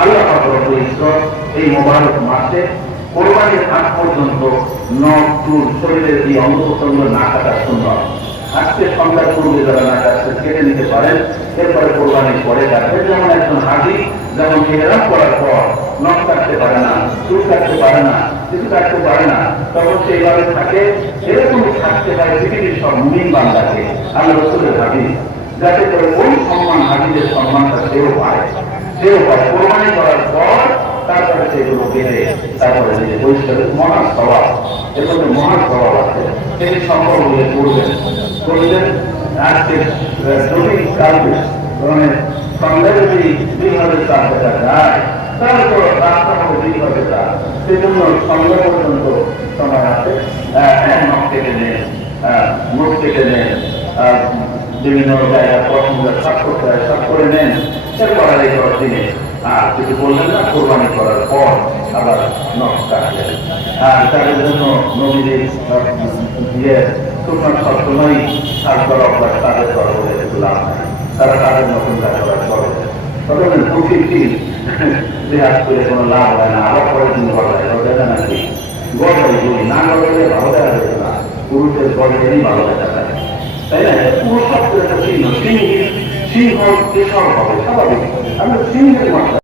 আল্লাহ রব্বুল ইজ্জত এই মোবারক মাসে কোরবানির আগ পর্যন্ত নখ চুল শরীরের এই অঙ্গ-প্রত্যঙ্গ না কাটা সুন্নাত। আজকে সন্ধ্যার পূর্বে যারা না কাটছে কেটে নিতে পারেন, এরপরে কোরবানির পরে কাটবেন। যেমন একজন হাজি যেমন ইহরাম করার পর নখ কাটতে পারে না, চুল কাটতে পারে না, কিছু কাটতে পারে না, তখন সে এইভাবে থাকে। এরকমই থাকতে হয় পৃথিবীর সব মুমিন বান্দাকে, আল্লাহ রাসূলের হাদিস, যাতে করে ওই সম্মান হাজিদের সম্মানটা সেও পায়। কোরবানি করার পর তারপরে সেগুলো কেটে তারপরে যে পরিষ্কারের মহান স্বভাব, এর মধ্যে মহান স্বভাব আছে। তিনি সম্পর্কে করলেন আজকে যদি কালকে মানে সন্ধ্যা যদি ২০০০ টাকা যায়, তারপর রাস্তা হবে ২০০০ টাকা। সেজন্য সন্ধ্যা পর্যন্ত সময় আছে। নখ কেটে নেন, মুখ কেটে নেন, বিভিন্ন জায়গায় পছন্দ সব করতে হয়, সব করে নেন। এরপর এই করার দিনে আর কিছু বললেন না, কোরবানি করার পর আবার নখ কাটলেন। আর তাদের জন্য নবীদের সুন্নাত সবসময় কাজ করা অভ্যাস তাদের করা বলে লাভ নাই। তারা তাদের নতুন কাজ করার করে তবে দুঃখী রেহাজ করে কোনো লাভ হয় না। আবার পরের দিন গড়ায় দেখা নাকি গড়াই বলি না গড়াইলে ভালো দেখা যেত না, পুরুষের গড়াইলেই ভালো দেখা যায়, তাই না? পুরুষ সব একটা চিহ্ন, সিংহ কেশর হবে স্বাভাবিক। আমরা সিংহের মাত্রা